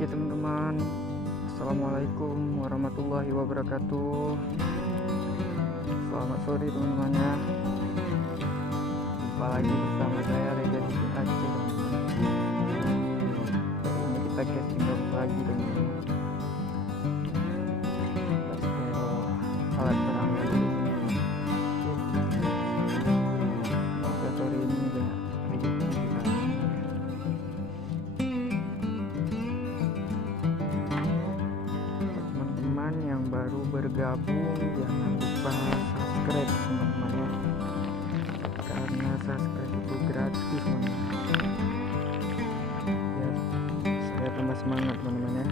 Oke teman-teman, Assalamualaikum warahmatullahi wabarakatuh. Selamat sore teman-teman ya. Jumpa lagi bersama saya Reza di Aceh. Hari ini kita casting lagi teman-teman. Kita setel alat perangnya dulu. Semoga sore ini udah rezeki kita. Teman-teman yang baru bergabung jangan lupa subscribe teman-teman ya, karena subscribe itu gratis teman-teman. Ya, saya tambah semangat teman-teman ya.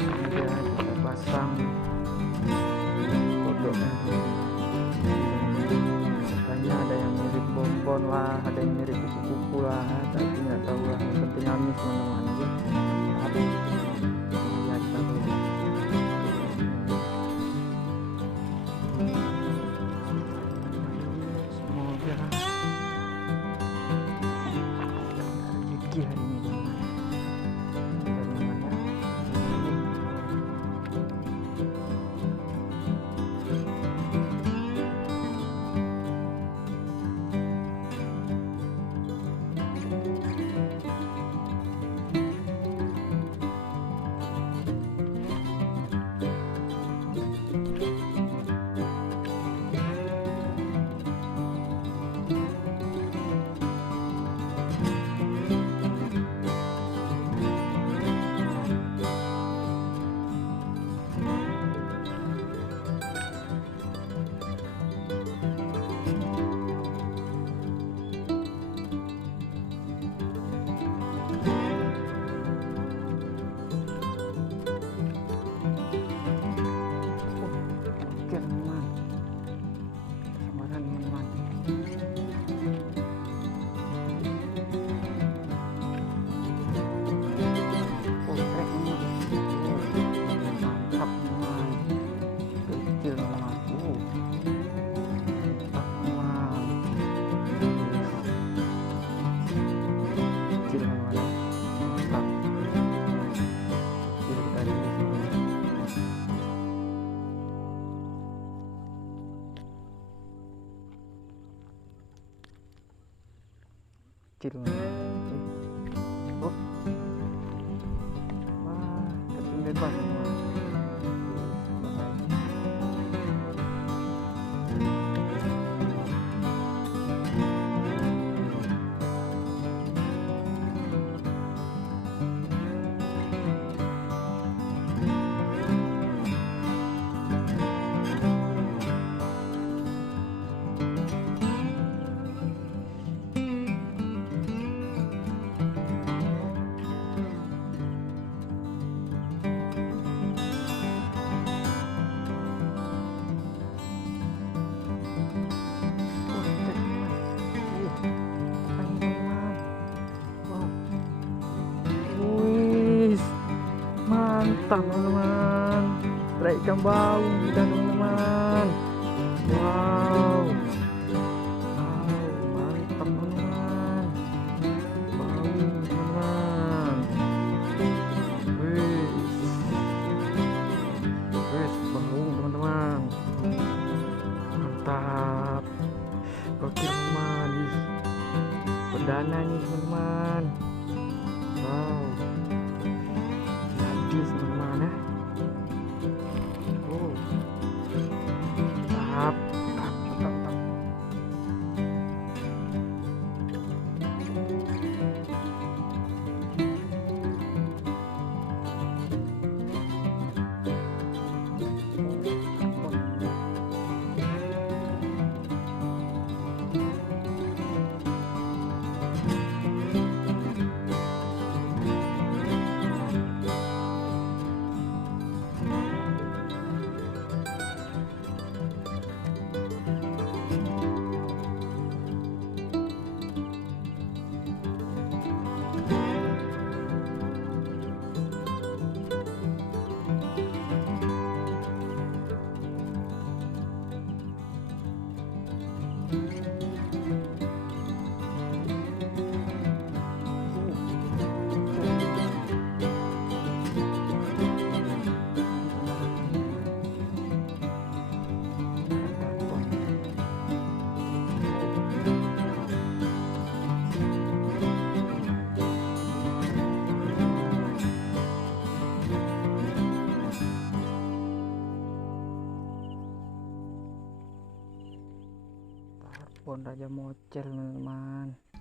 Semoga kita pasang kodoknya. Katanya ada yang mirip bonbon lah, ada yang mirip kupu-kupu lah, tapi nggak tahu lah, yang penting amis teman-teman aja. Ya, kita tuh. Semoga rezeki hari ini teman-teman ya. Oke teman-teman, sabaran teman-teman. Oh keren teman, mantap teman, kecil teman. Mantap teman, kecil teman, mantap. Kecil tadi kecil. Oh, wah, kecil bebas semua. Mantap teman-teman, strike ikan baung kita teman-teman. Wow, mantap teman-teman, baung teman-teman. Wes baung teman-teman, mantap. Oke teman, perdana nih teman-teman. Wow, teman-teman ya. Oh, mantap, mantap. pohon raja mocel teman-teman.